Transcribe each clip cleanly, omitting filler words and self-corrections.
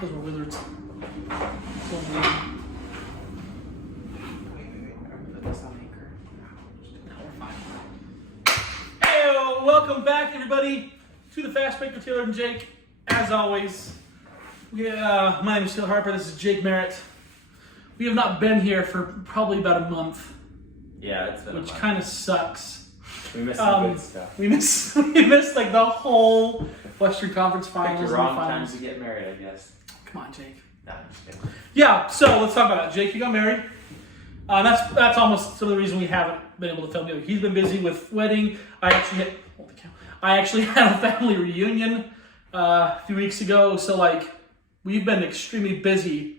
Because we're wizards. So Put this on anchor. now we're fine. Hey, welcome back, everybody, to the Fast Break with Taylor and Jake. As always, my name is Taylor Harper. This is Jake Merritt. We have not been here for probably about a month, Yeah, it's been which kind of sucks. We missed some good stuff. We missed like the whole Western Conference Picked Finals the and the wrong time finals. to get married, I guess. Come on, Jake. Nah, I'm just kidding. Yeah, so let's talk about it. Jake, you got married. That's almost some of the reason we haven't been able to film together. He's been busy with wedding. I actually had a family reunion a few weeks ago. So like we've been extremely busy.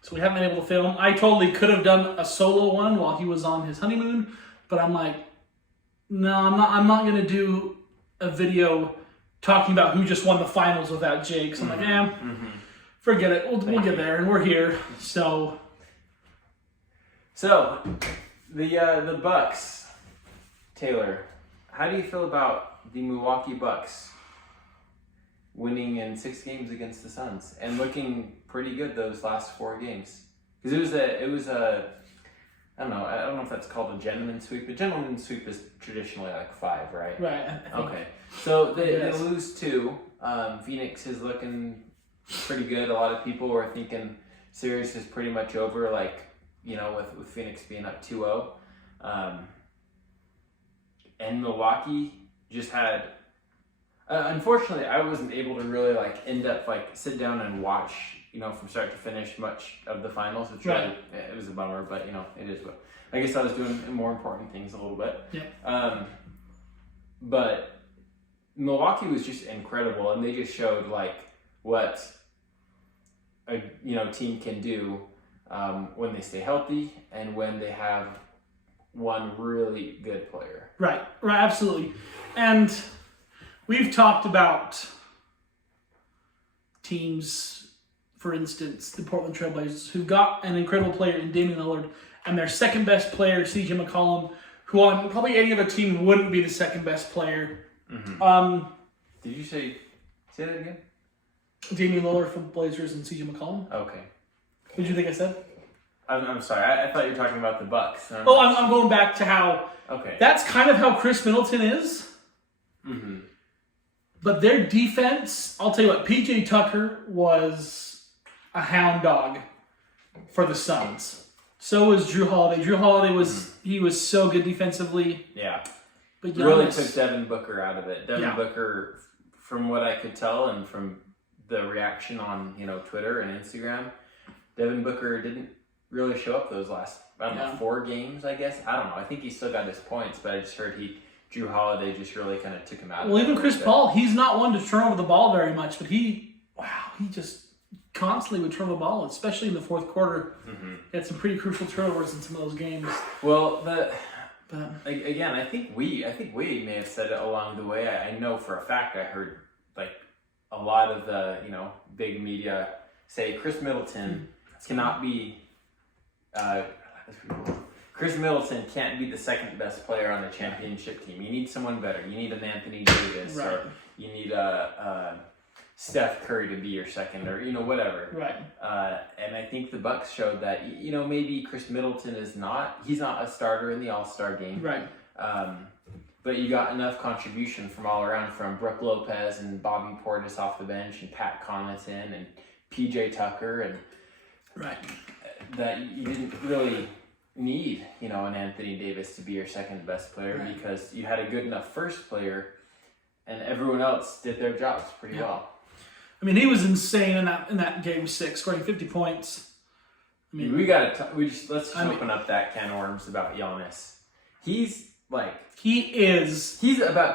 So we haven't been able to film. I totally could have done a solo one while he was on his honeymoon, but I'm like, no, I'm not gonna do a video talking about who just won the finals without Jake. So I'm like, forget it. We'll get there, and we're here. So the Bucks, Taylor. How do you feel about the Milwaukee Bucks winning in 6 games against the Suns and looking pretty good those last 4 games? Because it was a I don't know if that's called a gentleman's sweep. A gentleman's sweep is traditionally like 5, right? right. I think. Okay. So they lose 2. Phoenix is looking pretty good. A lot of people were thinking series is pretty much over, like, you know, with Phoenix being up 2-0. And Milwaukee just had, unfortunately, I wasn't able to really like in-depth like sit down and watch, you know, from start to finish much of the finals. Which really, it was a bummer, but you know, it is what. I guess I was doing more important things a little bit. Yeah. But Milwaukee was just incredible, and they just showed like what a team can do when they stay healthy and when they have one really good player. Right, absolutely. And we've talked about teams, for instance, the Portland Trailblazers, who got an incredible player in Damian Lillard, and their second best player, CJ McCollum, who on probably any other team wouldn't be the second best player. Did you say that again? Damian Lillard from Blazers and CJ McCollum. Okay. What did you think I said? I'm sorry. I thought you were talking about the Bucks. I'm going back to how that's kind of how Chris Middleton is. Mm-hmm. But their defense, I'll tell you what, PJ Tucker was a hound dog for the Suns. So was Drew Holiday. Drew Holiday he was so good defensively. Yeah. But really took Devin Booker out of it. Devin Yeah. Booker, from what I could tell and from the reaction on Twitter and Instagram, Devin Booker didn't really show up those last 4 games, I guess. I don't know. I think he still got his points, but I just heard Drew Holiday just really kind of took him out of it. Well, even Chris Paul, he's not one to turn over the ball very much, but he just constantly would turn the ball, especially in the fourth quarter. He had some pretty crucial turnovers in some of those games. Well, again, I think we may have said it along the way. I know for a fact I heard like a lot of the big media say Chris Middleton cannot be. Chris Middleton can't be the second best player on the championship team. You need someone better. You need an Anthony Davis, or you need a Steph Curry to be your second, or whatever. Right. And I think the Bucks showed that maybe Chris Middleton he's not a starter in the All-Star game. Right. But you got enough contribution from all around, from Brook Lopez and Bobby Portis off the bench, and Pat Connaughton and PJ Tucker, and that you didn't really need, an Anthony Davis to be your second best player, because you had a good enough first player, and everyone else did their jobs pretty well. I mean, he was insane in that game 6, scoring 50 points. I mean, let's just open up that can of worms about Giannis. He's about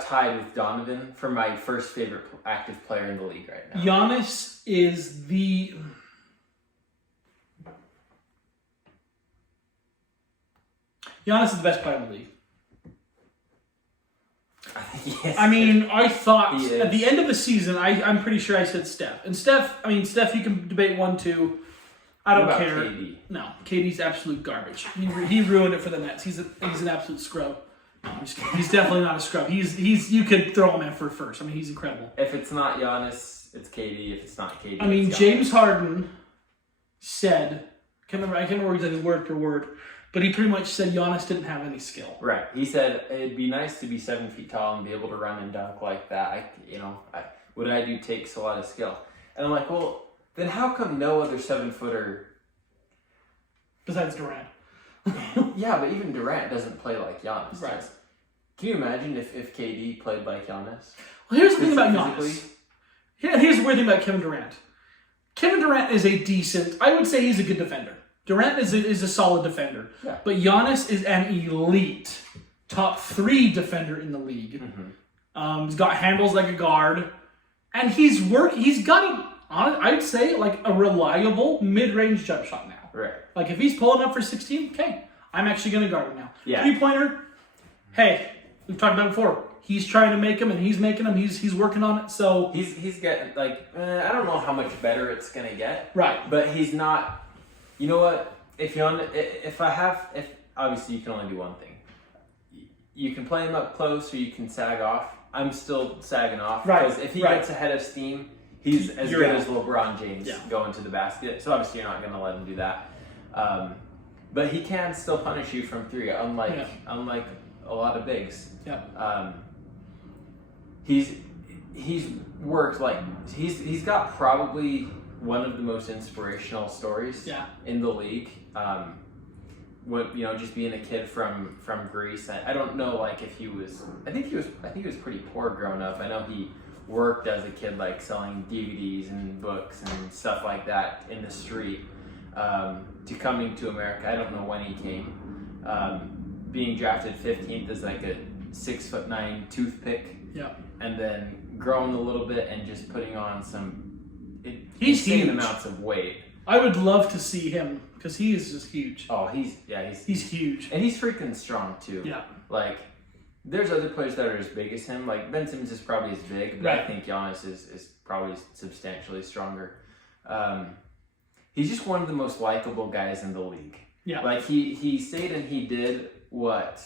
tied with Donovan for my first favorite active player in the league right now. Giannis is the best player in the league. Yes. I mean, I thought at the end of the season, I'm pretty sure I said Steph. And Steph, you can debate 1-2. I don't care. KD? No, KD's absolute garbage. He ruined it for the Nets. He's an absolute scrub. No, I'm just kidding. He's definitely not a scrub. You could throw him in for first. I mean, he's incredible. If it's not Giannis, it's KD. If it's not KD, I mean, it's Giannis. James Harden said, I can't remember exactly word for word, but he pretty much said Giannis didn't have any skill. Right. He said it'd be nice to be 7 feet tall and be able to run and dunk like that. What I do takes a lot of skill. And I'm like, well, then how come no other 7-footer? Besides Durant. Yeah, but even Durant doesn't play like Giannis Right. does. Can you imagine if KD played like Giannis? Well, here's the thing about Physically? Giannis. Here's the weird thing about Kevin Durant. Kevin Durant is a decent, I would say he's a good defender. Durant is a solid defender. Yeah. But Giannis is an elite top 3 defender in the league. Mm-hmm. He's got handles like a guard. And he's got, I'd say, like a reliable mid-range jump shot now. Right. Like if he's pulling up for 16, okay, I'm actually going to guard him now. Yeah. 3-pointer, hey, we've talked about it before. He's trying to make them, and he's making them. He's working on it. So he's getting I don't know how much better it's gonna get. Right. But he's not. You know what? If obviously you can only do one thing. You can play him up close, or you can sag off. I'm still sagging off because if he gets ahead of steam, he's as good as LeBron James going to the basket. So obviously you're not gonna let him do that. But he can still punish you from 3, unlike a lot of bigs. Yeah. He's worked he's got probably one of the most inspirational stories in the league. Just being a kid from Greece. I don't know if he was. I think he was pretty poor growing up. I know he worked as a kid selling DVDs and books and stuff like that in the street. To coming to America, I don't know when he came. Being drafted 15th as a 6'9" toothpick. Yeah. And then growing a little bit and just putting on some insane huge amounts of weight. I would love to see him because he is just huge. Oh, he's huge. And he's freaking strong too. Yeah. There's other players that are as big as him. Ben Simmons is probably as big, but I think Giannis is probably substantially stronger. He's just one of the most likable guys in the league. Yeah. He stayed and he did what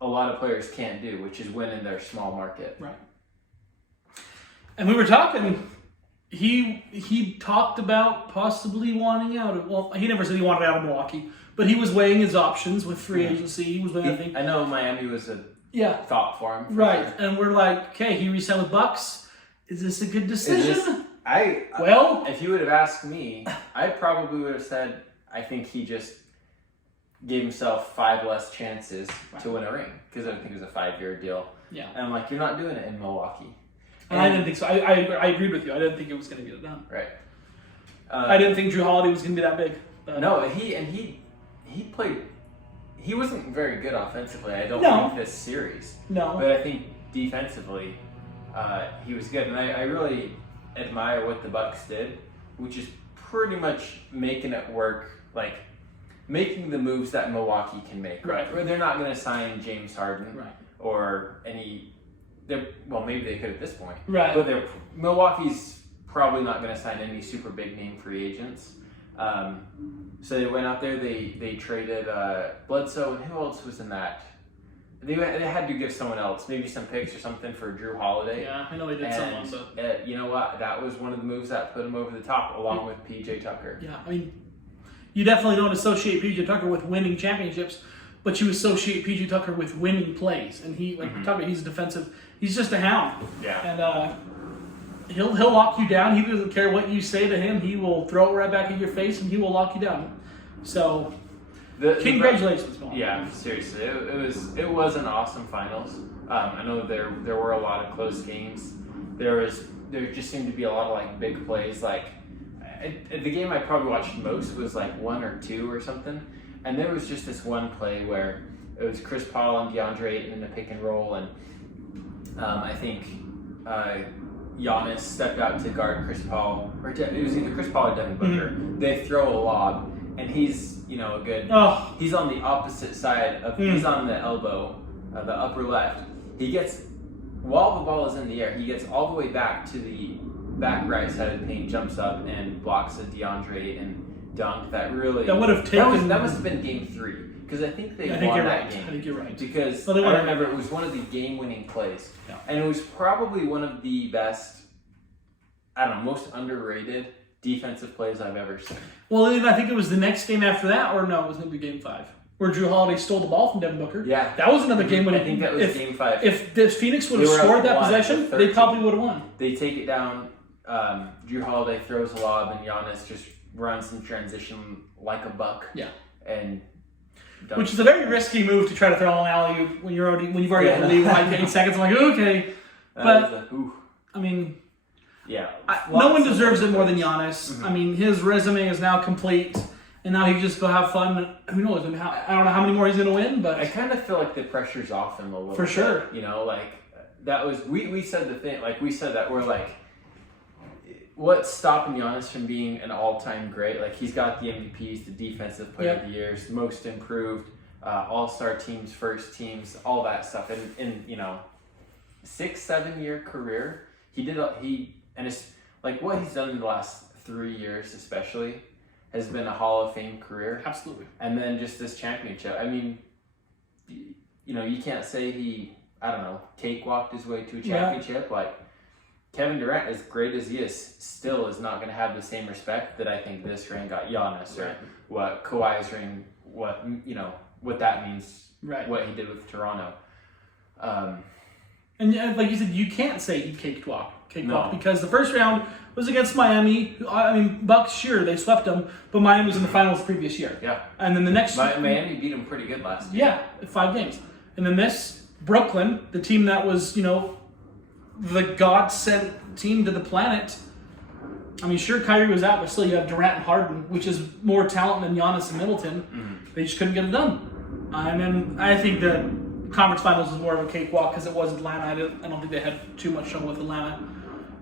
a lot of players can't do, which is win in their small market. Right. And we were talking, he talked about possibly wanting out of, well, he never said he wanted out of Milwaukee, but he was weighing his options with free agency. He was weighing, I know Miami was a thought for him. Right. Sure. And we're like, okay, he re-signed with Bucks. Is this a good decision? If you would have asked me, I probably would have said, I think he just gave himself 5 less chances to win a ring because I think it was a 5-year deal. Yeah. And I'm like, you're not doing it in Milwaukee. And I didn't think so. I agreed with you. I didn't think it was going to get it done. Right. I didn't think Drew Holiday was going to be that big. No, he played. He wasn't very good offensively. I don't think this series. No. But I think defensively, he was good, and I really admire what the Bucks did, which is pretty much making it work, making the moves that Milwaukee can make. Right. Where they're not going to sign James Harden. Right. Or any. Maybe they could at this point. Right. But Milwaukee's probably not going to sign any super big name free agents. So they went out there. They traded Bledsoe, and who else was in that? They had to give someone else, maybe some picks or something for Drew Holiday. Yeah, I know they did someone. So you know what? That was one of the moves that put him over the top, along with PJ Tucker. Yeah, I mean, you definitely don't associate PJ Tucker with winning championships, but you associate PJ Tucker with winning plays, and he he's defensive. He's just a hound. Yeah. And he'll lock you down. He doesn't care what you say to him. He will throw it right back in your face, and he will lock you down. So, congratulations, Nolan. Yeah, seriously, it was an awesome finals. I know there were a lot of close games. There just seemed to be a lot of big plays. The game I probably watched most was 1 or 2 or something, and there was just this one play where it was Chris Paul and DeAndre Ayton in a pick and roll, and I think Giannis stepped out to guard Chris Paul, or it was either Chris Paul or Devin Booker. Mm-hmm. They throw a lob, and he's a good. Oh. He's on the opposite side of. He's on the elbow, the upper left. He gets while the ball is in the air. He gets all the way back to the back right side of the paint, jumps up and blocks a DeAndre and dunk. That would have taken. That must have been game 3. Because I think they won that game. I think you're right. Because I remember it was one of the game-winning plays. Yeah. And it was probably one of the best I don't know, most underrated defensive plays I've ever seen. Well, then I think it was the next game after that, or no, it was maybe game 5, where Drew Holiday stole the ball from Devin Booker. Yeah. That was another game when I think that was game 5. If Phoenix would have They were up scored that 1 possession, with they 13. probably would have won. They take it down. Drew Holiday throws a lob, and Giannis just runs in transition like a buck. Yeah. And which is a very risky move to try to throw an alley when you've already got to leave like 8 seconds. I'm like, okay, but I mean, yeah, no one deserves it more than Giannis. Mm-hmm. I mean, his resume is now complete, and now he can just go have fun. Who knows? I mean, I don't know how many more he's going to win, but I kind of feel like the pressure's off him a little. For sure. You know, like that was we said the thing. Like we said that we're like, what's stopping Giannis from being an all-time great? Like he's got the MVPs, the Defensive Player of the Years, Most Improved, All-Star teams, first teams, all that stuff. And in 6-7 year career, and it's like what he's done in the last 3 years, especially, has been a Hall of Fame career. absolutely. And then just this championship. I mean, you can't say he, I don't know, cakewalked his way to a championship. Like, Kevin Durant, as great as he is, still is not going to have the same respect that I think this ring got Giannis, or what Kawhi's ring, what that means, what he did with Toronto. And like you said, you can't say he cakewalk No. because the first round was against Miami. I mean, Bucks, sure, they swept them, but Miami was in the finals the previous year. Yeah. And then the next... Miami beat him pretty good last year. Yeah, 5 games. And then this, Brooklyn, the team that was, the God-sent team to the planet. I mean, sure, Kyrie was out, but still you have Durant and Harden, which is more talent than Giannis and Middleton. Mm-hmm. They just couldn't get it done. And then I think the conference finals was more of a cakewalk because it was Atlanta. I don't think they had too much trouble with Atlanta.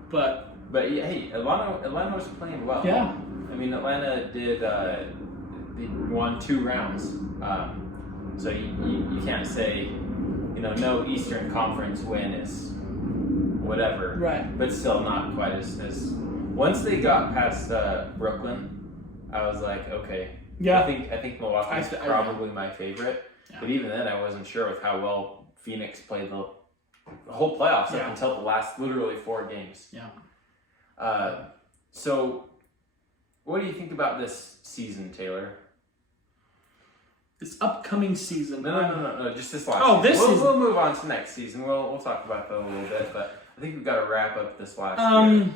But yeah, hey, Atlanta was playing well. Yeah. I mean, Atlanta did they won 2 rounds. So you can't say, no Eastern Conference win is whatever. Right. But still not quite as once they got past Brooklyn, I was like, okay. Yeah. I think Milwaukee's probably my favorite. Yeah. But even then, I wasn't sure with how well Phoenix played the whole playoffs up until the last literally 4 games. Yeah. So, what do you think about this season, Taylor? This upcoming season. No, just this last season. This season. We'll move on to next season. We'll talk about that a little bit, but I think we've got to wrap up this last year.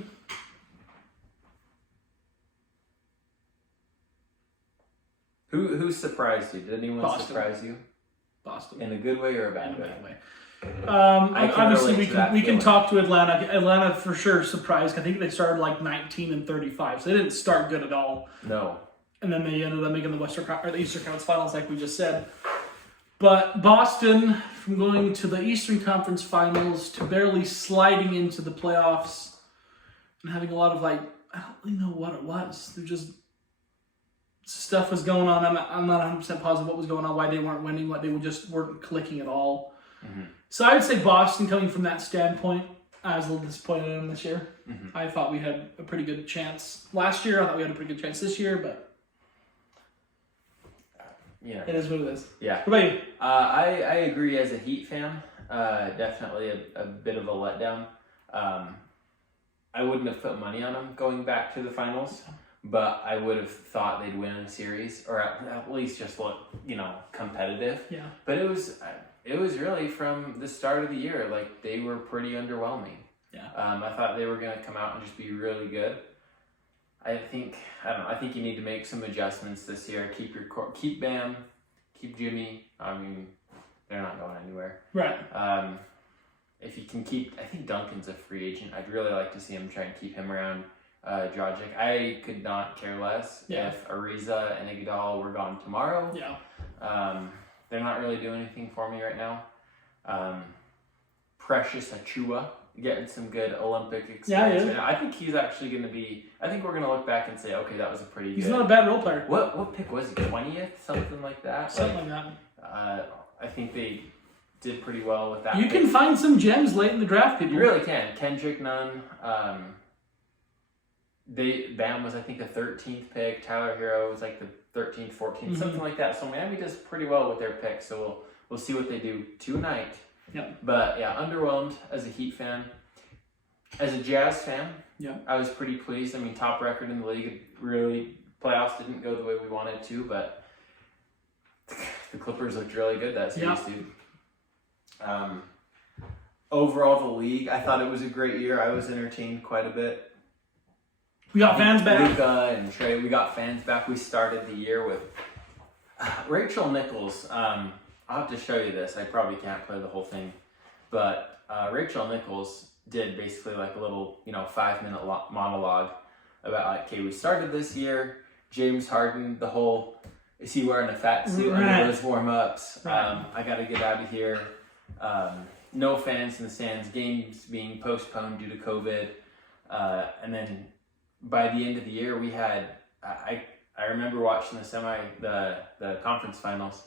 Who surprised you? Did anyone Boston. surprise you? Boston. In a good way or a In bad a way? bad way. I can Obviously, relate to that we can feeling. talk to Atlanta. Atlanta for sure surprised. I think they started like 19-35, so they didn't start good at all. No. And then they ended up making the Eastern Conference Finals, like we just said. But Boston, from going to the Eastern Conference Finals to barely sliding into the playoffs and having a lot of I don't really know what it was. There just stuff was going on. I'm not 100% positive what was going on, why they weren't winning, why they just weren't clicking at all. Mm-hmm. So I would say Boston, coming from that standpoint, I was a little disappointed in them this year. Mm-hmm. I thought we had a pretty good chance last year. I thought we had a pretty good chance this year, but it is what it is. Yeah. What about you? I agree as a Heat fan. Definitely a bit of a letdown. I wouldn't have put money on them going back to the finals, but I would have thought they'd win a series or at least just look, competitive. Yeah. But it was really from the start of the year, like they were pretty underwhelming. Yeah. I thought they were going to come out and just be really good. I think you need to make some adjustments this year. Keep Bam, keep Jimmy. I mean, they're not going anywhere. Right. If you can keep, I think Duncan's a free agent. I'd really like to see him try and keep him around. Dragic. I could not care less if Ariza and Iguodala were gone tomorrow. Yeah. They're not really doing anything for me right now. Precious Achua getting some good Olympic experience. Yeah. Right now. I think he's actually going to be. I think we're going to look back and say, okay, that was a pretty. He's good. not a bad role player. What pick was he? 20th, something like that. Something like that. I think they did pretty well with that. You can find some gems late in the draft, people. You really can. Kendrick Nunn. Bam was, I think, the 13th pick. Tyler Hero was like the 13th, 14th, something like that. So Miami does pretty well with their picks. So we'll see what they do tonight. Yep. But yeah, underwhelmed as a Heat fan. As a Jazz fan, Yeah. I was pretty pleased. I mean, top record in the league. Really, playoffs didn't go the way we wanted to, but the Clippers looked really good that series, dude. Overall, the league, I thought it was a great year. I was entertained quite a bit. We got fans back. Luka and Trey, we got fans back. We started the year with Rachel Nichols. I'll have to show you this. I probably can't play the whole thing, but Rachel Nichols did basically like a little, 5-minute monologue about like, okay, we started this year. James Harden, the whole, is he wearing a fat suit under those warm-ups? Right. I got to get out of here. No fans in the stands. Games being postponed due to COVID. And then by the end of the year, we had, I remember watching the conference finals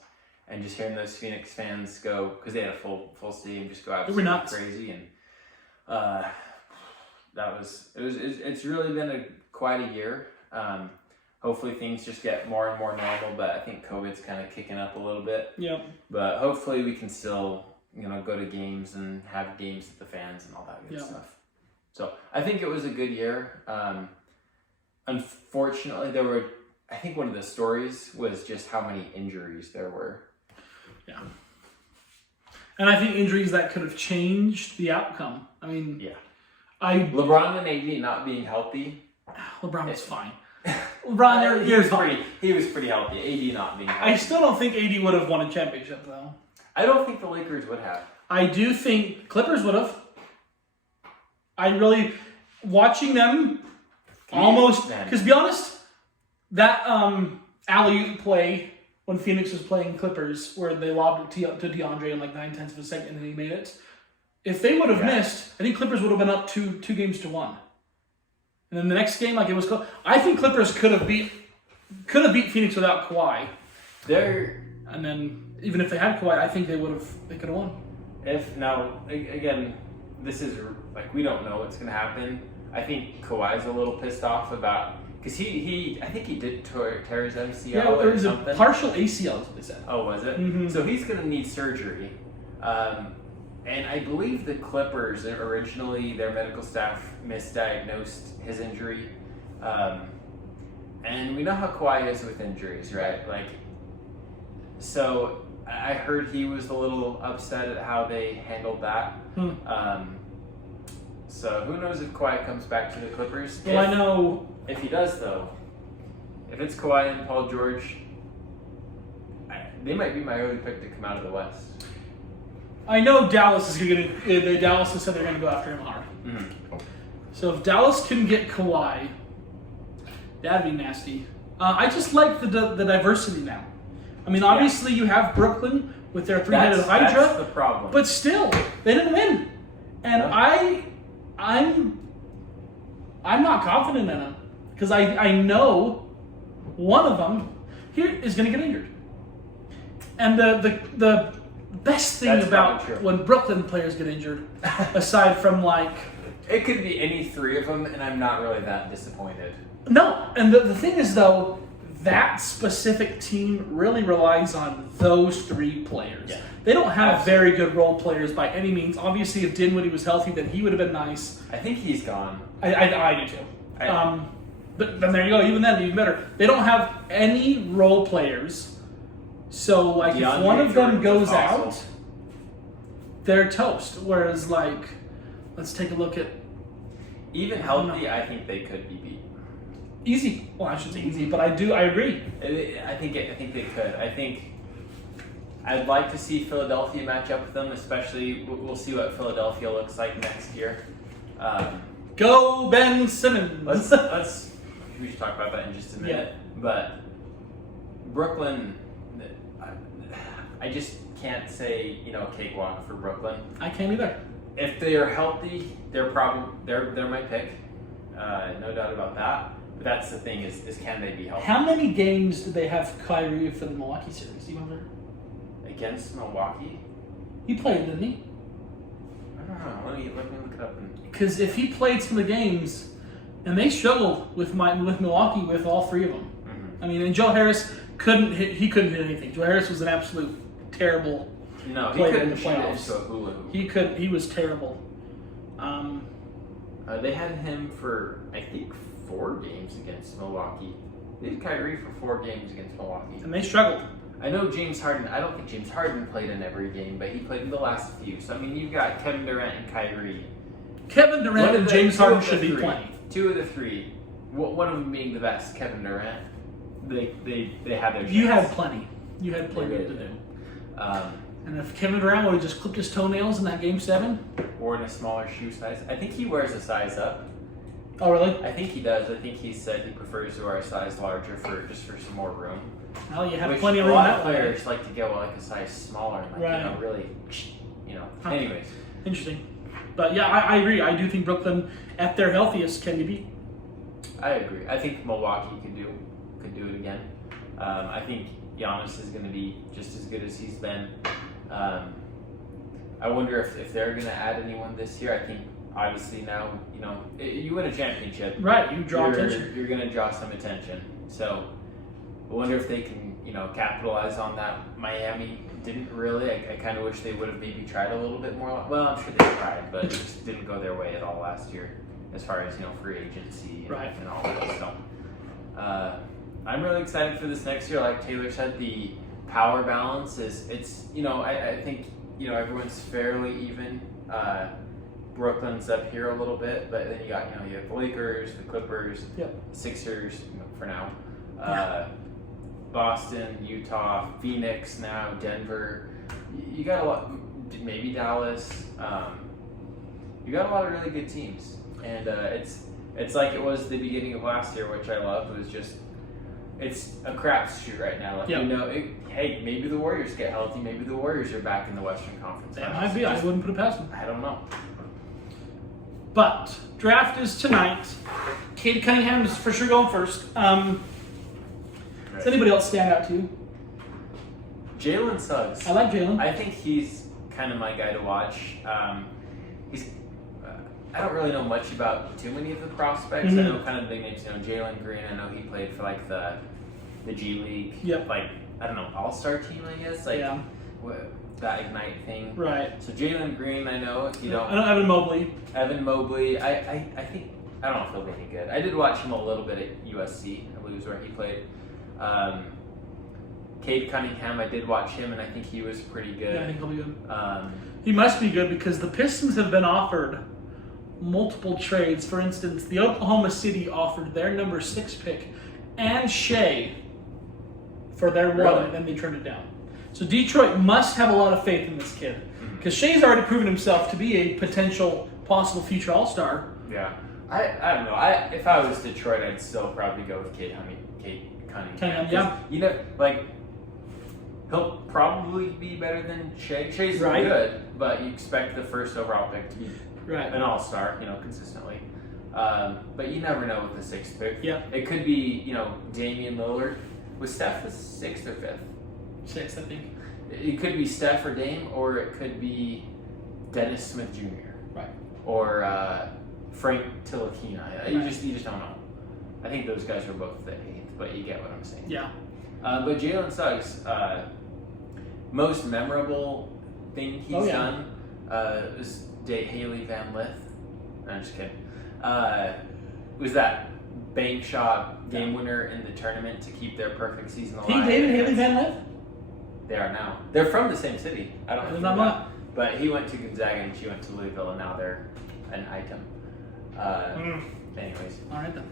and just hearing those Phoenix fans go, because they had a full stadium, just go absolutely crazy. And it's really been quite a year. Hopefully things just get more and more normal, but I think COVID's kind of kicking up a little bit. Yeah. But hopefully we can still, go to games and have games with the fans and all that good stuff. So I think it was a good year. Unfortunately, I think one of the stories was just how many injuries there were. Yeah. And I think injuries that could have changed the outcome. I mean, LeBron and AD not being healthy. LeBron was fine. LeBron, he was pretty healthy. AD not being healthy. I still don't think AD would have won a championship, though. I don't think the Lakers would have. I do think Clippers would have. Watching them almost, because to be honest, that alley-oop play when Phoenix was playing Clippers, where they lobbed it to DeAndre in like 9/10 of a second and then he made it. If they would have missed, I think Clippers would have been up 2-1. And then the next game, like it was close. I think Clippers could have beat Phoenix without Kawhi. And then even if they had Kawhi, I think they could have won. Again, this is like, we don't know what's going to happen. I think Kawhi's a little pissed off about, because I think he did tear his MCL or it was something. A partial ACL is what they said. Oh, was it? Mm-hmm. So he's going to need surgery. And I believe the Clippers, originally their medical staff misdiagnosed his injury. And we know how Kawhi is with injuries, right? So I heard he was a little upset at how they handled that. So who knows if Kawhi comes back to the Clippers. Well, I know. If he does, though, if it's Kawhi and Paul George, they might be my early pick to come out of the West. I know Dallas is going to. Dallas has said they're going to go after him hard. Mm-hmm. So if Dallas can get Kawhi, that'd be nasty. I just like the diversity now. I mean, obviously you have Brooklyn with their three-headed Hydra. That's the problem. But still, they didn't win, and I'm not confident in them because I know one of them here is going to get injured, and the best thing about when Brooklyn players get injured, aside from it could be any three of them, and I'm not really that disappointed. No, and the thing is though, that specific team really relies on those three players. Yeah. They don't have very good role players by any means. Obviously, if Dinwiddie was healthy, then he would have been nice. I think he's gone. I do too. But then there you go. Even then, even better. They don't have any role players. So, if one of them goes out, they're toast. Whereas, let's take a look at... Even healthy, I think they could be beat. Easy. Well, I shouldn't say easy, but I agree. I think they could. I'd like to see Philadelphia match up with them, especially we'll see what Philadelphia looks like next year. Go Ben Simmons. We should talk about that in just a minute. Yeah. But Brooklyn, I just can't say cakewalk for Brooklyn. I can't either. If they are healthy, they're my pick. No doubt about that. But that's the thing is can they be healthy? How many games did they have Kyrie for the Milwaukee series? Do you remember? Against Milwaukee? He played, didn't he? I don't know. Let me look it up. Because if he played some of the games, and they struggled with Milwaukee with all three of them. Mm-hmm. I mean, and Joe Harris couldn't hit anything. Joe Harris was an absolute terrible player in the playoffs. Into a hula hoop. He was terrible. They had him for, I think, 4 games against Milwaukee. They had Kyrie for 4 games against Milwaukee. And they struggled. I know James Harden, I don't think James Harden played in every game, but he played in the last few. So, I mean, you've got Kevin Durant and Kyrie. Kevin Durant and James Harden should be 3. playing. 2 of the 3. One of them being the best, Kevin Durant. They had their chance. You had plenty. You had plenty to do. And if Kevin Durant would have just clipped his toenails in that Game 7. Or in a smaller shoe size. I think he wears a size up. Oh, really? I think he does. I think he said he prefers to wear a size larger for some more room. Well, you have Which plenty of a room lot that of way. players like to go like a size smaller and like, Right. really, Huh. Anyways. Interesting. But yeah, I agree. I do think Brooklyn, at their healthiest, can be beat. I agree. I think Milwaukee could do it again. I think Giannis is going to be just as good as he's been. I wonder if they're going to add anyone this year. I think obviously now, you win a championship. Right, you draw attention. You're going to draw some attention. So I wonder if they can, capitalize on that. Miami didn't really. I kind of wish they would have maybe tried a little bit more. Well, I'm sure they tried, but it just didn't go their way at all last year as far as, free agency and all that. So I'm really excited for this next year. Like Taylor said, the power balance it's I think, everyone's fairly even. Brooklyn's up here a little bit, but then you have the Lakers, the Clippers, Sixers, for now. Boston, Utah, Phoenix now, Denver. You got a lot, maybe Dallas. You got a lot of really good teams, and it's like it was the beginning of last year, which I loved. It was just it's a crapshoot right now. Like hey, maybe the Warriors get healthy. Maybe the Warriors are back in the Western Conference. That might be. I wouldn't put it past them. I don't know. But draft is tonight. Cade Cunningham is for sure going first. Does anybody else stand out to you? Jalen Suggs. I like Jalen. I think he's kind of my guy to watch. He's. I don't really know much about too many of the prospects. I know kind of big names. Jalen Green. I know he played for like the G League. Yep. Like I don't know, All-Star team. I guess. Like that Ignite thing. Right. So Jalen Green, I know. If you don't. I know Evan Mobley. Evan Mobley. I think I don't know if he'll be any good. I did watch him a little bit at USC. I believe is where he played. Cade Cunningham, I did watch him, and I think he was pretty good. Yeah, I think he'll be good. He must be good because the Pistons have been offered multiple trades. For instance, the Oklahoma City offered their number 6 pick and Shea for their one, and then they turned it down. So Detroit must have a lot of faith in this kid because Shea's already proven himself to be a potential, possible future All-Star. Yeah, I don't know. If I was Detroit, I'd still probably go with Cade Cunningham. He'll probably be better than Shea. Shea's good, but you expect the first overall pick to be an all-star, consistently. But you never know with the 6th pick. Yeah. It could be, Damian Lillard. Was Steph the 6th or 5th? 6th, I think. It could be Steph or Dame, or it could be Dennis Smith Jr. Right. Or Frank Ntilikina. You just don't know. I think those guys are both the 8th, but you get what I'm saying. Yeah. But Jalen Suggs, most memorable thing he's done was Haley Van Lith. No, I'm just kidding. Was that bank shot game winner in the tournament to keep their perfect season alive? He dated Haley Van Lith? They are now. They're from the same city. I don't know if you know not that. But he went to Gonzaga and she went to Louisville, and now they're an item. Anyways. All right then.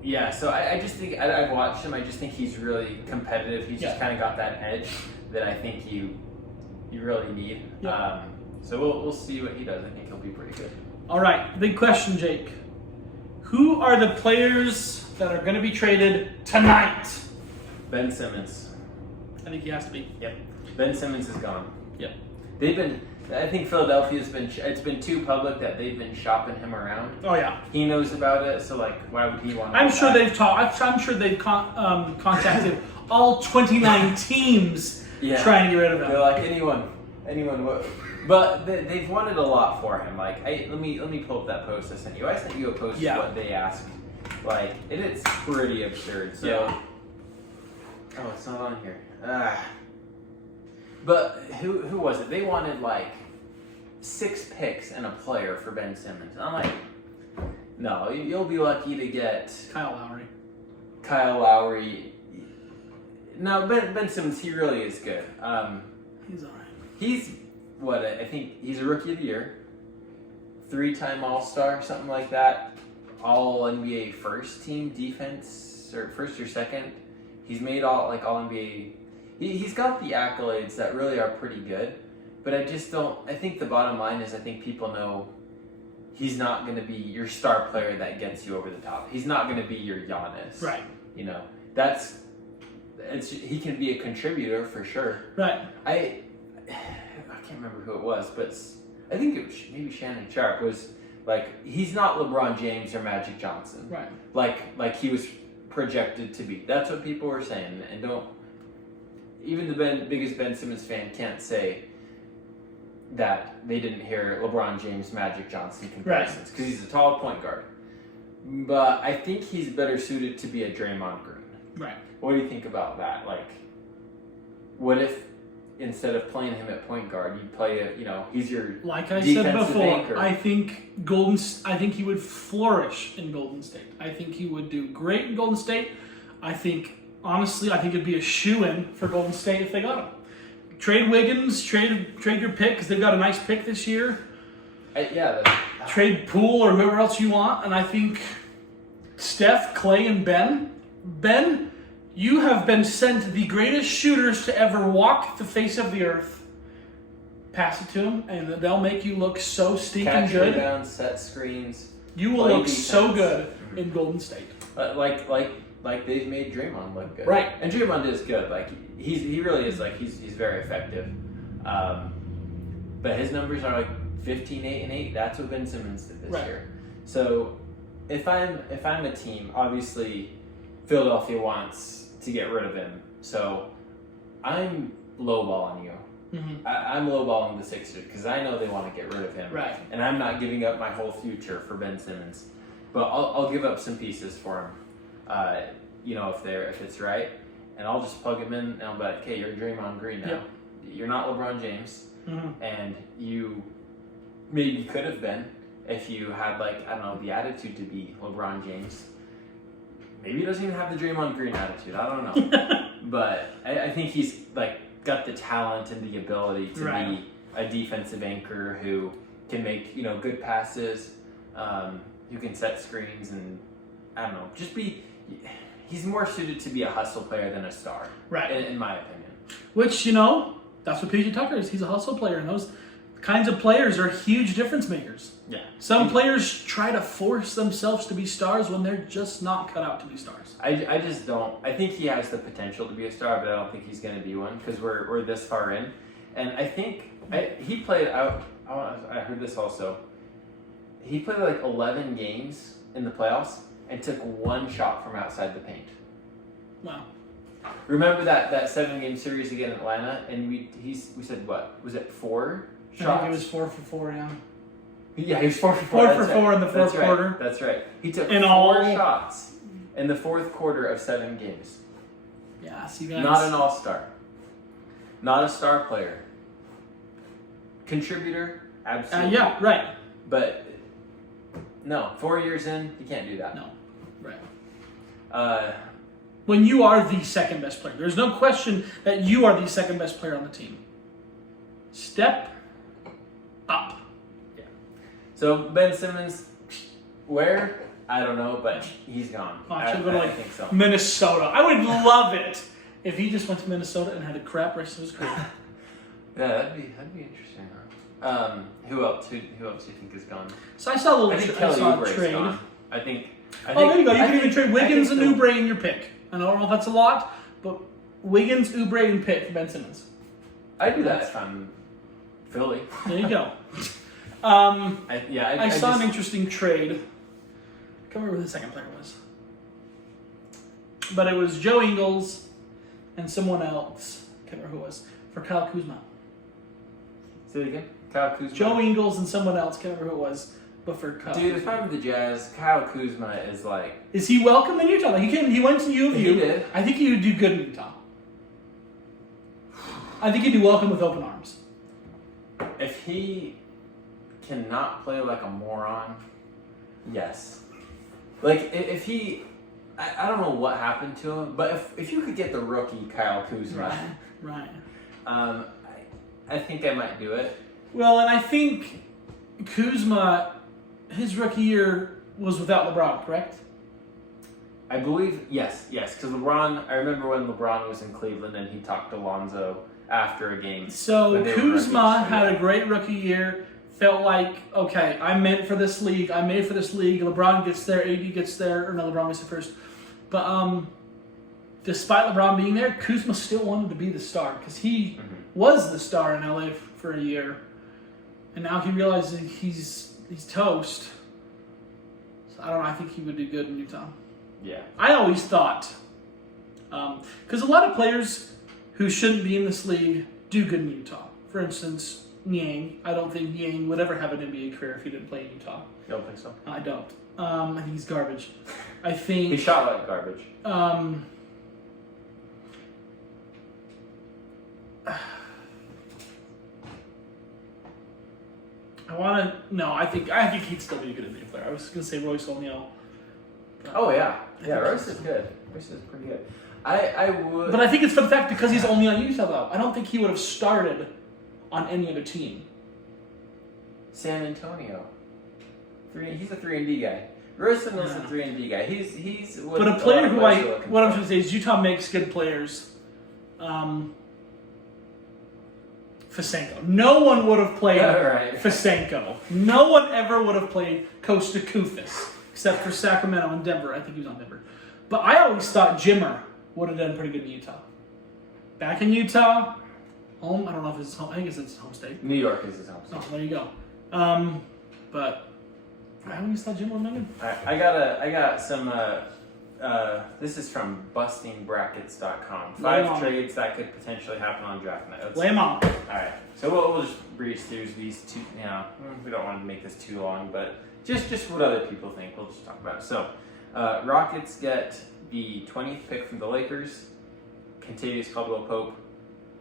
Yeah, so I just think I've watched him. I just think he's really competitive. He's just kind of got that edge that I think you really need. Yeah. So we'll see what he does. I think he'll be pretty good. All right, big question, Jake. Who are the players that are going to be traded tonight? Ben Simmons. I think he has to be. Yep. Ben Simmons is gone. Yep. I think Philadelphia's it's been too public that they've been shopping him around. Oh yeah. He knows about it, so why would he want to? I'm sure they've contacted all 29 teams trying to get rid of him. They're like anyone. But they've wanted a lot for him. Let me pull up that post I sent you. I sent you a post of what they asked. It's pretty absurd. So. Oh, it's not on here. But who was it? They wanted 6 picks and a player for Ben Simmons. I'm like, no, you'll be lucky to get Kyle Lowry. No, Ben Simmons, he really is good. He's all right. He's what I think he's a rookie of the year, 3-time All-Star, something like that. All NBA first team defense, or first or second. He's made all NBA. He's got the accolades that really are pretty good, but I just don't. I think the bottom line is I think people know he's not going to be your star player that gets you over the top. He's not going to be your Giannis. Right. You know, he can be a contributor for sure. Right. I can't remember who it was, but I think it was maybe Shannon Sharp was like, he's not LeBron James or Magic Johnson. Right. Like he was projected to be. That's what people were saying, and don't even the biggest Ben Simmons fan can't say that they didn't hear LeBron James, Magic Johnson comparisons because he's a tall point guard. But I think he's better suited to be a Draymond Green. Right. What do you think about that? Like, what if instead of playing him at point guard, you play he's your like I said before. anchor. I think he would flourish in Golden State. I think he would do great in Golden State. Honestly, I think it'd be a shoo-in for Golden State if they got him. Trade Wiggins, trade your pick because they've got a nice pick this year. Trade Poole or whoever else you want, and I think Steph, Clay, and Ben, you have been sent the greatest shooters to ever walk the face of the earth. Pass it to them, and they'll make you look so stinking good. Catch rebounds, set screens. You will look so good in Golden State. Like they've made Draymond look good. Right. And Draymond is good. Like he really is he's very effective. But his numbers are like 15, 8, and 8. That's what Ben Simmons did this year. So if I'm a team, obviously Philadelphia wants to get rid of him. So I'm lowballing you. Mm-hmm. I'm lowballing the Sixers because I know they want to get rid of him. Right. And I'm not giving up my whole future for Ben Simmons. But I'll give up some pieces for him. If it's right, and I'll just plug him in and I'll be like, okay, you're Draymond Green now. Yep. You're not LeBron James, and you maybe could have been if you had the attitude to be LeBron James. Maybe he doesn't even have the Draymond Green attitude. I don't know, but I think he's got the talent and the ability to be a defensive anchor who can make good passes, who can set screens, and I don't know, he's more suited to be a hustle player than a star. Right. In my opinion. Which, that's what PJ Tucker is. He's a hustle player, and those kinds of players are huge difference makers. Yeah. Some players try to force themselves to be stars when they're just not cut out to be stars. I just don't. I think he has the potential to be a star, but I don't think he's going to be one because we're this far in. And I think he played out. I heard this also. He played 11 games in the playoffs and took one shot from outside the paint. Wow. Remember that 7-game series against Atlanta, and we said what? Was it 4 shots? I think it was 4 for 4, yeah. Yeah, he was 4 for 4. 4 for 4 in the fourth quarter. That's right. He took 4 shots in the fourth quarter of 7 games. Yeah, see guys. Not an all-star. Not a star player. Contributor, absolutely. Yeah, right. But no, 4 years in, you can't do that. No. Right. When you are the second best player, there's no question that you are the second best player on the team. Step up. Yeah. So Ben Simmons, where? I don't know, but he's gone. I should go to think so. Minnesota. I would love it if he just went to Minnesota and had a crap rest of his career. Yeah, that'd be interesting. Huh? Who else? Who else do you think is gone? So I saw a little trade. Gone. I think. There you go. You can even trade Wiggins and Oubre in your pick. I don't know if that's a lot, but Wiggins, Oubre, and pick for Ben Simmons. I do that if I'm Philly. There you go. I saw an interesting trade. I can't remember who the second player was. But it was Joe Ingles and someone else. I can't remember who it was. For Kyle Kuzma. Say it again? Kyle Kuzma. Joe Ingles and someone else. Can't remember who it was. But for Kyle Dude, Kuzma. if I'm the Jazz, Kyle Kuzma is Is he welcome in Utah? He went to U of U. He did. I think he would do good in Utah. I think he'd be welcome with open arms. If he cannot play like a moron, yes. Like, if he... I don't know what happened to him, but if you could get the rookie Kyle Kuzma, Right. I think I might do it. Well, and I think Kuzma, his rookie year was without LeBron, correct? I believe, yes, because LeBron, I remember when LeBron was in Cleveland and he talked to Lonzo after a game. So Kuzma had a great rookie year, felt like, okay, I'm meant for this league, I'm made for this league, LeBron gets there, AD gets there, or no, LeBron gets there first. But despite LeBron being there, Kuzma still wanted to be the star, because he was the star in LA for a year. And now he realizes he's toast. So I don't know, I think he would do good in Utah. Yeah. I always thought, because a lot of players who shouldn't be in this league do good in Utah. For instance, Niang. I don't think Niang would ever have an NBA career if he didn't play in Utah. You don't think so? I don't. I think he's garbage. I think... He shot like garbage. I think he'd still be a good NBA player. I was going to say Royce O'Neal. Oh, yeah. Yeah, Royce is good. Royce is pretty good. I would... But I think it's for the fact because he's only on Utah, though. I don't think he would have started on any other team. San Antonio. He's a 3-and-D guy. Royce O'Neal's a 3-and-D guy. He's but a player who what I'm trying to say is Utah makes good players. Fisenko. No one would have played Fisenko. No one ever would have played Costa Koufis, except for Sacramento and Denver. I think he was on Denver. But I always thought Jimmer would have done pretty good in Utah. Back in Utah, home. I don't know if it's his home. I think it's his home state. New York is his home state. Oh, there you go. But I always thought Jimmer would have done good. All right, I got some. This is from bustingbrackets.com. 5 trades that could potentially happen on draft night. Lay 'em on. All right, so we'll just breeze through these two. You know, we don't want to make this too long, but just what other people think. We'll just talk about it. So, Rockets get the 20th pick from the Lakers. Kentavious Caldwell-Pope,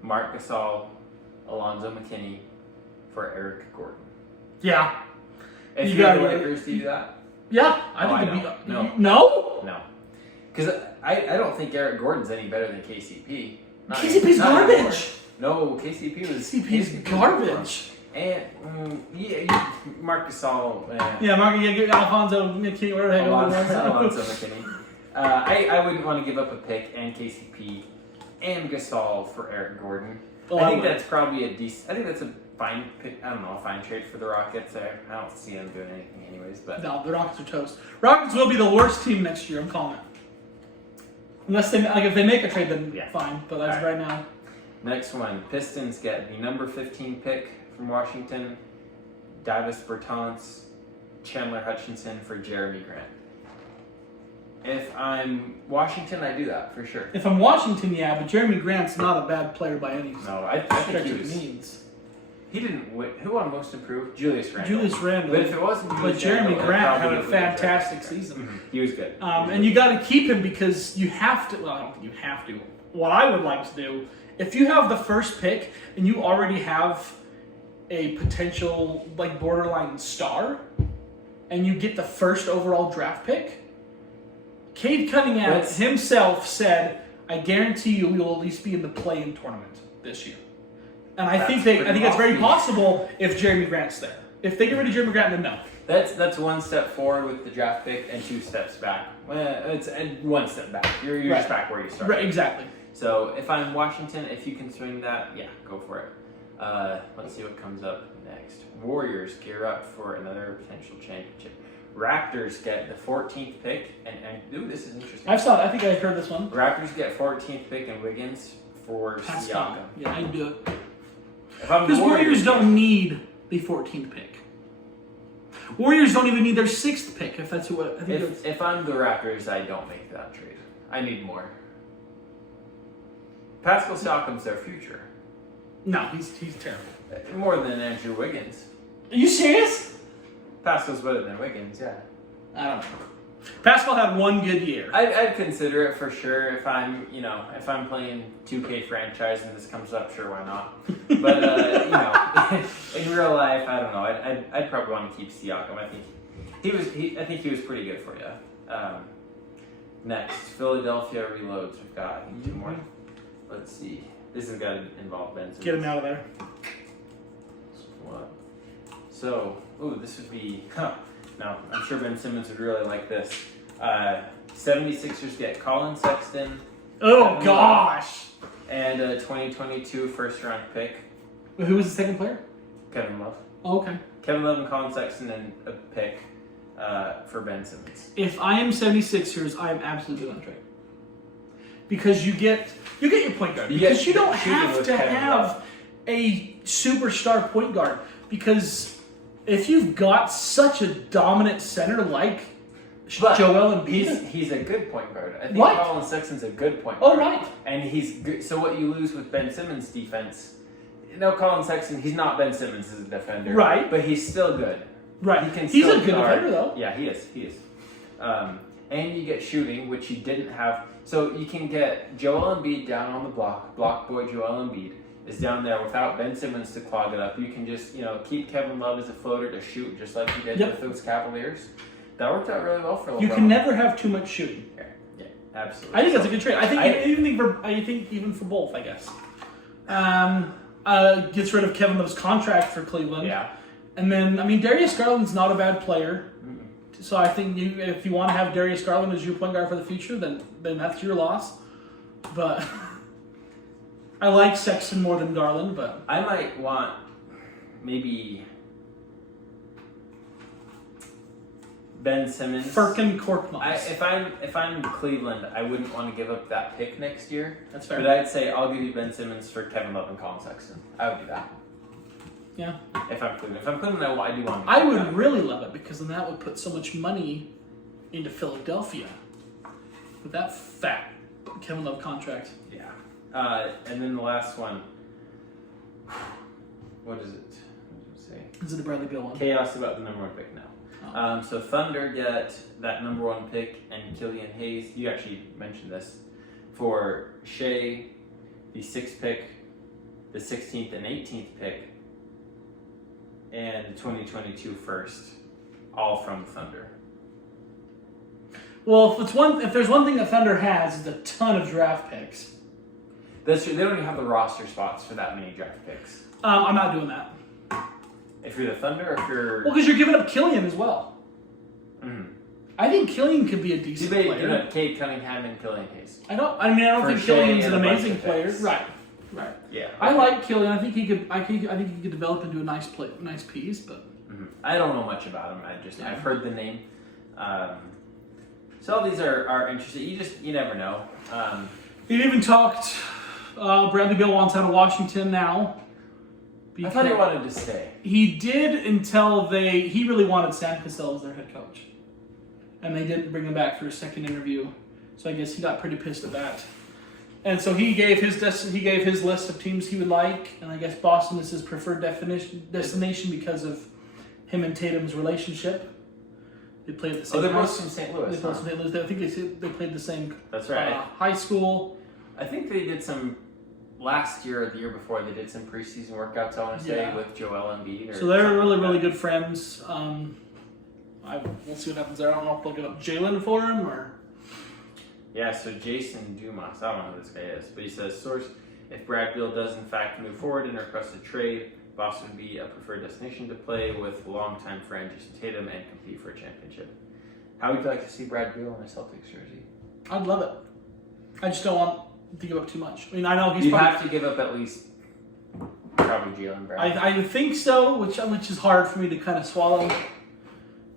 Marc Gasol, Alonzo McKinney for Eric Gordon. Yeah. If you're the Lakers, do you do that? Yeah, I think it'd be... No? No. Because I don't think Eric Gordon's any better than KCP. KCP's garbage. No, KCP was... KCP's garbage. And, Marc Gasol... Alfonso McKinney, whatever the heck Alonzo McKinney. I wouldn't want to give up a pick and KCP and Gasol for Eric Gordon. I think that's probably a decent... I think that's a fine pick. I don't know, a fine trade for the Rockets. I don't see them doing anything anyways, but... No, the Rockets are toast. Rockets will be the worst team next year, I'm calling it. Unless they... if they make a trade, then fine. But that's right now. Next one. Pistons get the number 15 pick from Washington. Davis Bertans, Chandler Hutchinson for Jeremy Grant. If I'm Washington, I do that for sure. If I'm Washington, yeah, but Jeremy Grant's not a bad player by any No, I think he was... means. He didn't win. Who won Most Improved? Julius Randle. But if it wasn't But Jeremy Grant had a fantastic season. Mm-hmm. He was good. And you got to keep him because you have to. Well, I don't think you have to. What I would like to do, if you have the first pick and you already have a potential borderline star, and you get the first overall draft pick, Cade Cunningham himself said, "I guarantee you, we will at least be in the play-in tournament this year." And I think that's very possible if Jeremy Grant's there. If they get rid of Jeremy Grant, then no. That's one step forward with the draft pick and 2 steps back. Well, it's one step back. You're just back where you started. Right, exactly. So if I'm Washington, if you can swing that, yeah, go for it. Let's see what comes up next. Warriors gear up for another potential championship. Raptors get the 14th pick, and this is interesting. I think I heard this one. Raptors get 14th pick and Wiggins for Siakam. Yeah, I do it. Because Warriors don't need the 14th pick. Warriors don't even need their 6th pick, if that's what I think. If I'm the Raptors, I don't make that trade. I need more. Pascal Siakam's their future. No, he's terrible. More than Andrew Wiggins. Are you serious? Pascal's better than Wiggins, yeah. I don't know. Pascal had one good year. I'd consider it for sure if I'm playing 2K franchise and this comes up, sure, why not? But in real life, I don't know. I'd probably want to keep Siakam. I think he was pretty good for you. Next, Philadelphia reloads. We've got two more. Let's see. This has got to involve Ben Simmons. Get him out of there. What? So, this would be. No, I'm sure Ben Simmons would really like this. 76ers get Colin Sexton. Oh, gosh. And a 2022 first-round pick. Who was the second player? Kevin Love. Oh, okay. Kevin Love and Colin Sexton and a pick for Ben Simmons. If I am 76ers, I am absolutely on track. Because you get your point guard. Because you don't have to have a superstar point guard. Because if you've got such a dominant center like Joel Embiid, he's a good point guard. I think What? Colin Sexton's a good point guard. Oh, right. And he's good. So what you lose with Ben Simmons' defense, Colin Sexton, he's not Ben Simmons as a defender. Right. But he's still good. Right. He's a good defender, though. Yeah, he is. And you get shooting, which you didn't have. So you can get Joel Embiid down on the block boy Joel Embiid is down there without Ben Simmons to clog it up. You can just, keep Kevin Love as a floater to shoot, just like you did with those Cavaliers. That worked out really well for LeBron. You can never have too much shooting. Yeah, absolutely. I think that's a good trade. I think even for both, I guess. Gets rid of Kevin Love's contract for Cleveland. Yeah. And then, Darius Garland's not a bad player. Mm-hmm. So I think if you want to have Darius Garland as your point guard for the future, then that's your loss. But I like Sexton more than Garland, but I might want maybe Ben Simmons. Furkan Korkmaz. If I'm Cleveland, I wouldn't want to give up that pick next year. That's fair. But I'd say I'll give you Ben Simmons for Kevin Love and Colin Sexton. I would do that. Yeah. If I'm Cleveland, I do want to. I would really love it because then that would put so much money into Philadelphia with that fat Kevin Love contract. Yeah. And then the last one. What is it? What does it say? Is it the Bradley Beal one? Chaos about the number one pick now. Oh. So Thunder get that number one pick and Killian Hayes. You actually mentioned this for Shea, the 6th pick, the 16th and 18th pick, and the 2022 first, all from Thunder. Well, if there's one thing that Thunder has, it's a ton of draft picks. That's true. They don't even have the roster spots for that many draft picks. I'm not doing that. If you're the Thunder, or if you're... Well, because you're giving up Killian as well. Mm-hmm. I think Killian could be a decent player. Give up Cade Cunningham and Killian Hayes. I don't think Killian's an amazing player. Right. Yeah. I like Killian. I think he could develop into a nice piece, but I don't know much about him. I've heard the name. So all these are interesting. You never know. He even talked. Bradley Beal wants out of Washington now. I thought he wanted to stay. He did until he really wanted Sam Cassell as their head coach, and they didn't bring him back for a second interview. So I guess he got pretty pissed at that. And so he gave his list of teams he would like, and I guess Boston is his preferred destination because of him and Tatum's relationship. They played at the same. They're both from St. Louis. They both from St. Louis. I think they played the same. That's right. High school. I think they did some last year or the year before. They did some preseason workouts. I want to say with Joel Embiid. So they're really good friends. We'll see what happens there. I don't know if they'll give up Jalen for him or. Yeah, so Jason Dumas, I don't know who this guy is, but he says, source, if Brad Beal does in fact move forward and request a trade, Boston would be a preferred destination to play with longtime friend Jason Tatum and compete for a championship. How would you like to see Brad Beal in a Celtics jersey? I'd love it. I just don't want to give up too much. I know he's You'd have to give up at least probably Jaylen Brown. I think so, which is hard for me to kind of swallow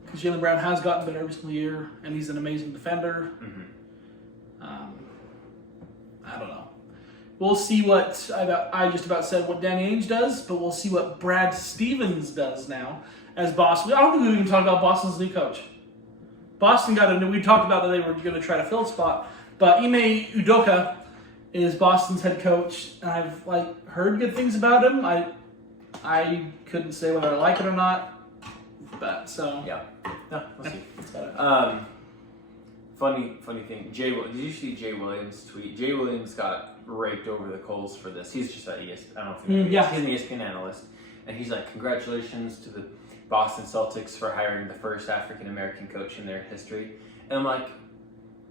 because Jaylen Brown has gotten better every single year, and he's an amazing defender. Mm-hmm. I don't know. We'll see what I just about said what Danny Ainge does, but we'll see what Brad Stevens does now as Boston. I don't think we can talk about Boston's new coach. Boston we talked about that they were going to try to fill a spot, but Ime Udoka is Boston's head coach, and I've heard good things about him. I couldn't say whether I like it or not, but so yeah, no, we'll see. That's about it. Funny thing. Did you see Jay Williams' tweet? Jay Williams got raked over the coals for this. He's just at ESPN. I don't know if you know. Yeah. He's an ESPN analyst, and he's like, "Congratulations to the Boston Celtics for hiring the first African American coach in their history." And I'm like,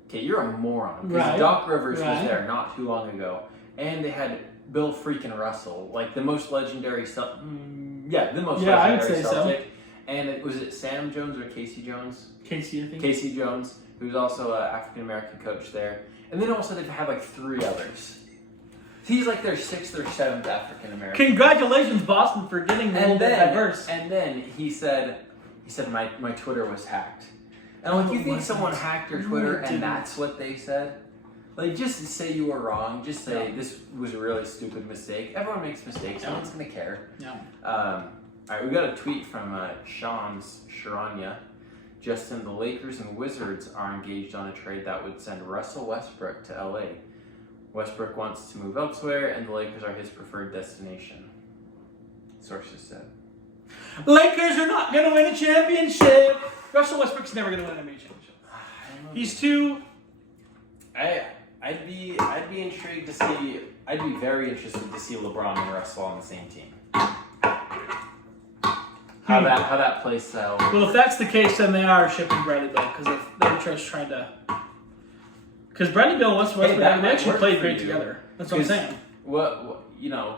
"Okay, you're a moron." Because Right. Doc Rivers was Right. there not too long ago, and they had Bill freaking Russell, like the most legendary the most Yeah, I would legendary say so. Celtic. And was it Sam Jones or Casey Jones? Casey, I think. Casey Jones, who's also an African American coach there. And then also they have like 3 others. He's like their 6th or 7th African American. Congratulations, Boston, for getting a little bit diverse. And then he said my Twitter was hacked. And I'm like, you think someone hacked your Twitter and that's what they said? Like, just say you were wrong. Just say this was a really stupid mistake. Everyone makes mistakes. No one's gonna care. Yeah. All right, we got a tweet from Sean's Sharanya. Justin, the Lakers and Wizards are engaged on a trade that would send Russell Westbrook to LA. Westbrook wants to move elsewhere, and the Lakers are his preferred destination. Sources said. Lakers are not going to win a championship. Russell Westbrook's never going to win a championship. He's too. I'd be intrigued to see. I'd be very interested to see LeBron and Russell on the same team. How that play style. Well, if that's the case, then they are shipping Bradley Beal because they're just trying to. Because Bradley Beal and Westbrook actually played great together. That's what I'm saying. What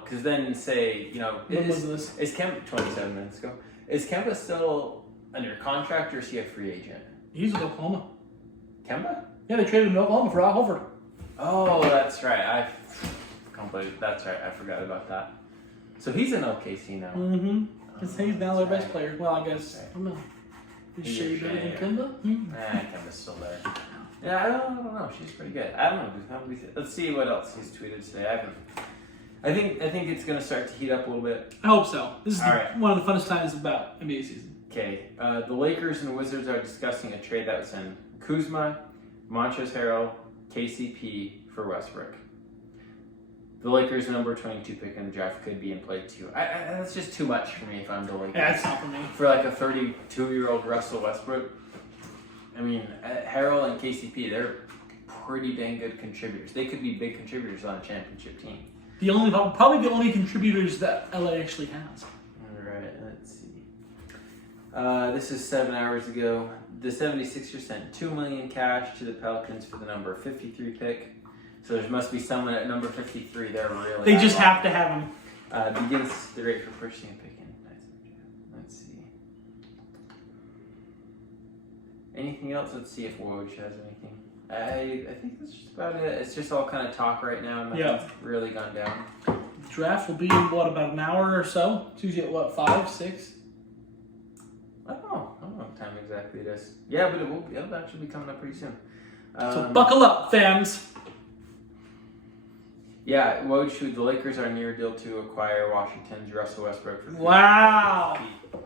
because then say When was this? Is Kemba 27 minutes ago? Is Kemba still under contract or is he a free agent? He's with Oklahoma. Kemba? Yeah, they traded him to Oklahoma for Al Horford. Oh, that's right. That's right. I forgot about that. So he's in OKC now. Mm-hmm. Because he's now their best player. Well, I guess. I don't know. Is Shea better than Kemba? Kemba's still there. Yeah, I don't know. She's pretty good. I don't know. Let's see what else he's tweeted today. I think it's gonna start to heat up a little bit. I hope so. This is right. one of the funnest times about NBA season. Okay, the Lakers and Wizards are discussing a trade that would send Kuzma, Montrezl Harrell, KCP for Westbrook. The Lakers' number 22 pick in the draft could be in play too. That's just too much for me if I'm the Lakers. Yeah, that's not for me. For like a 32-year-old Russell Westbrook. I mean, Harrell and KCP, they're pretty dang good contributors. They could be big contributors on a championship team. Probably the only contributors that LA actually has. All right, let's see. This is 7 hours ago. The 76ers sent $2 million cash to the Pelicans for the number 53 pick. So there must be someone at number 53 there really. They just have to have him. Begins the rate for purchasing and picking. Let's see. Anything else? Let's see if Woj has anything. I think that's just about it. It's just all kind of talk right now. Nothing's really gone down. The draft will be in, about an hour or so? It's usually at 5, 6? I don't know what time exactly it is. Yeah, but it'll actually be coming up pretty soon. So buckle up, fans. Yeah, Woj, the Lakers are near a deal to acquire Washington's Russell Westbrook for Wow.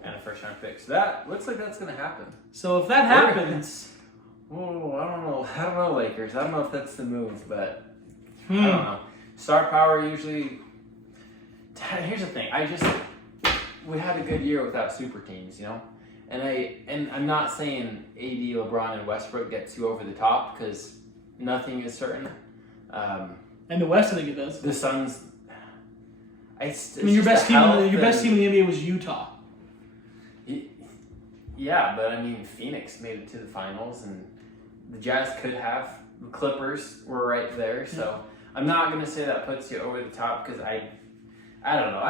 and a first-round pick. So that looks like that's going to happen. So if that happens... Oh, I don't know, Lakers. I don't know if that's the move, but I don't know. Star power usually... Here's the thing. We had a good year without super teams, And I'm not saying AD, LeBron, and Westbrook gets you over the top because nothing is certain. And the West, I think it does. The Suns. Your best team in the NBA was Utah. Yeah, but I mean, Phoenix made it to the finals, and the Jazz could have. The Clippers were right there, so I'm not gonna say that puts you over the top because I don't know.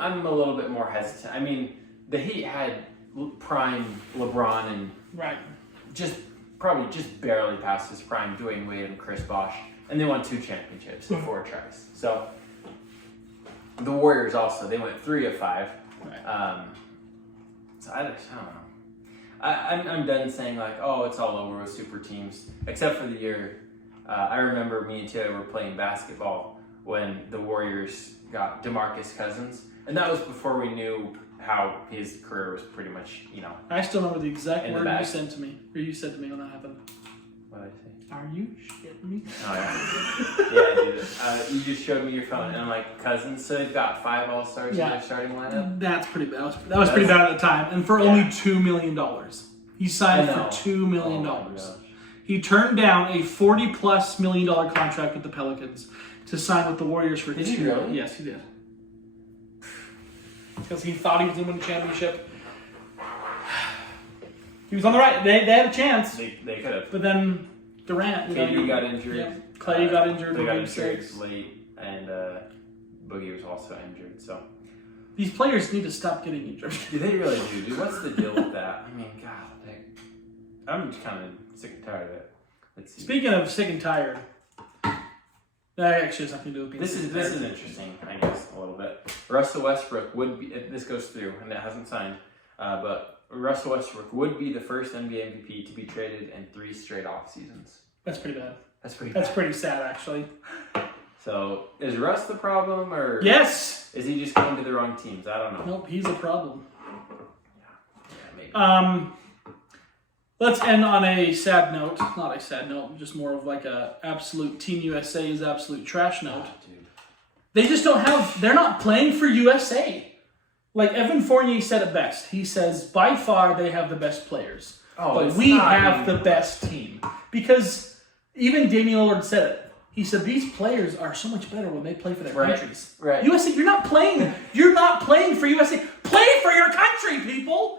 I'm a little bit more hesitant. I mean, the Heat had prime LeBron and probably just barely past his prime Dwayne Wade and Chris Bosh. And they won 2 championships in 4 tries. So the Warriors also, they went 3 of 5. Right. So I don't know. I'm done saying like, oh, it's all over with super teams, except for the year. I remember me and Taylor were playing basketball when the Warriors got DeMarcus Cousins, and that was before we knew how his career was pretty much, I still remember the exact word you said to me when that happened. What did I say? Are you shitting me? Oh, yeah, dude. You just showed me your phone, and I'm like, Cousins. So they've got 5 All-Stars in their starting lineup? That's pretty bad. That was pretty bad at the time. And for only $2 million. He signed for $2 million. He turned down a $40+ million contract with the Pelicans to sign with the Warriors for 2 years. Did he really? Yes, he did. Because he thought he was going to win the championship. He was on the right. They had a chance. They could have. But then Durant. KD got injured. Yeah. Clay got injured. They got Game injured 6. late, and Boogie was also injured. So These players need to stop getting injured. they really do, dude. What's the deal with that? I mean, God, I'm just kind of sick and tired of it. Let's see. Speaking of sick and tired, that actually has nothing to do with being This sick is and tired. this is interesting, I guess, a little bit. Russell Westbrook would be, if this goes through, and it hasn't signed, but Russell Westbrook would be the first NBA MVP to be traded in 3 straight off seasons. That's pretty bad. That's pretty. That's bad. pretty sad, actually. So is Russ the problem, or Yes. is he just going to the wrong teams? I don't know. Nope, he's a problem. Yeah, maybe. Let's end on a sad note. Not a sad note, just more of like a absolute Team USA's absolute trash note. Dude. They just don't have. They're not playing for USA. Like Evan Fournier said it best. He says, by far they have the best players. Oh, but it's we not have even- the best team. Because even Damian Lillard said it. He said these players are so much better when they play for their Right. countries. Right. USA, you're not playing. You're not playing for USA. Play for your country, people.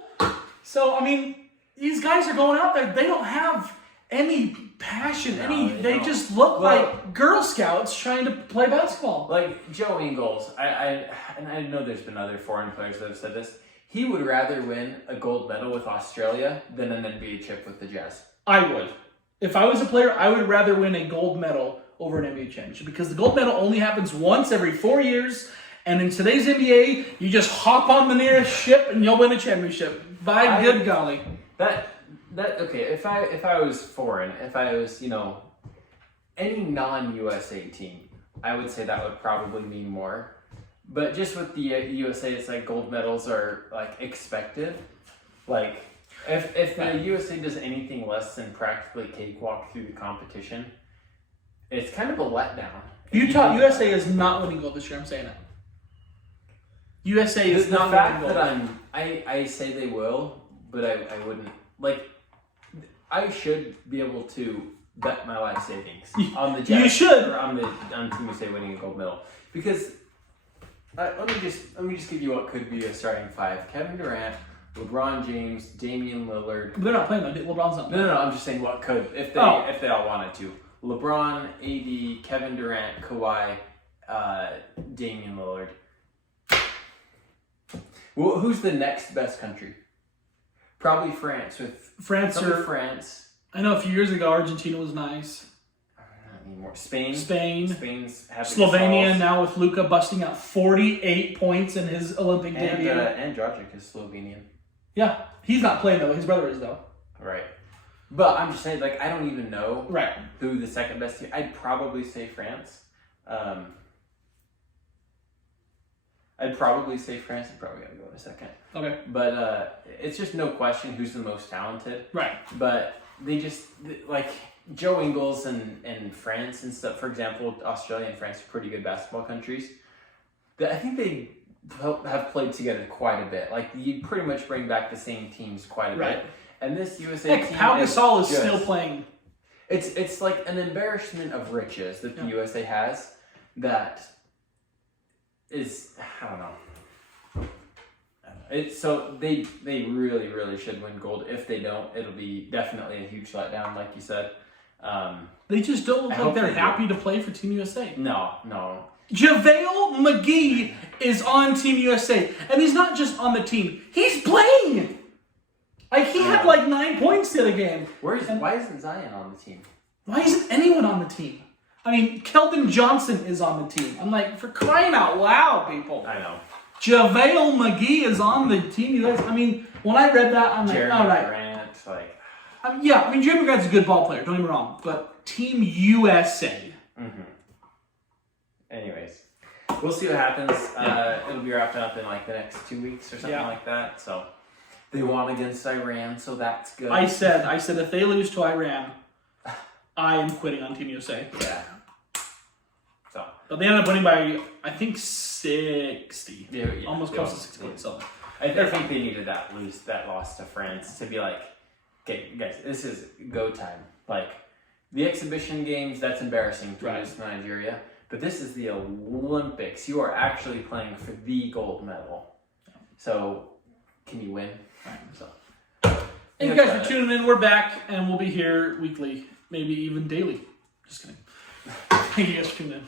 So I mean, these guys are going out there. They don't have any passion. They don't. just look Well- like Girl Scouts trying to play basketball. Like Joe Ingles, and I know there's been other foreign players that have said this. He would rather win a gold medal with Australia than an NBA chip with the Jazz. I would. If I was a player, I would rather win a gold medal over an NBA championship because the gold medal only happens once every 4 years. And in today's NBA, you just hop on the nearest ship and you'll win a championship. By good golly. That okay. If I was foreign, if I was any non-USA team, I would say that would probably mean more. But just with the USA, it's like gold medals are like expected. Like if the USA does anything less than practically cakewalk through the competition, it's kind of a letdown. USA is not winning gold this year. I'm saying that. USA is The not fact winning gold. that I say they will, but I wouldn't like. I should be able to bet my life savings on the Jazz. You should. Or on Team USA winning a gold medal because let me just give you what could be a starting 5: Kevin Durant, LeBron James, Damian Lillard. They're not playing though. LeBron's not playing. No. I'm just saying what could if they all wanted to. LeBron, AD, Kevin Durant, Kawhi, Damian Lillard. Well, who's the next best country? Probably France. France. I know a few years ago Argentina was nice. Not anymore. Spain. Spain's having Slovenia a now with Luka busting out 48 points in his Olympic debut. And Dragic is Slovenian. Yeah, he's not playing though. His brother is though. Right. But I'm just saying, like, I don't even know Right. who the second best team. I'd probably say France. I'd probably say France. I'm probably gonna go in a second. Okay. But it's just no question who's the most talented. Right. But they just like Joe Ingles and France and stuff. For example, Australia and France are pretty good basketball countries. I think they have played together quite a bit. Like you pretty much bring back the same teams quite a Right. bit. And this USA Heck, team Pau Gasol is just- still playing. It's like an embarrassment of riches that the USA has that is I don't know. It's so they really really should win gold. If they don't, it'll be definitely a huge letdown, like you said. They just don't look I like hope they're they do. happy to play for Team USA. No. JaVale McGee is on Team USA, and he's not just on the team; he's playing. Like he had like 9 points the other game. Why isn't Zion on the team? Why isn't anyone on the team? I mean, Keldon Johnson is on the team. I'm like, for crying out loud, people. I know. JaVale McGee is on the Team USA. I mean, when I read that, I'm like, Jeremy all right. Grant, like. Jeremy Grant's a good ball player. Don't get me wrong, but Team USA. Mm-hmm. Anyways, we'll see what happens. It'll be wrapping up in like the next 2 weeks or something like that. So they won against Iran, so that's good. I said if they lose to Iran, I am quitting on Team USA. Yeah. So. But they ended up winning by, I think, 60. Yeah, Almost close to 60 points. So I think they needed that loss to France to be like, Okay, guys, this is go time. Like, the exhibition games, that's embarrassing to Right. lose to Nigeria. But this is the Olympics. You are actually playing for the gold medal. So, can you win? Right, so. Thank you guys for tuning in. We're back, and we'll be here weekly, maybe even daily. Just kidding. Thank you guys for tuning in.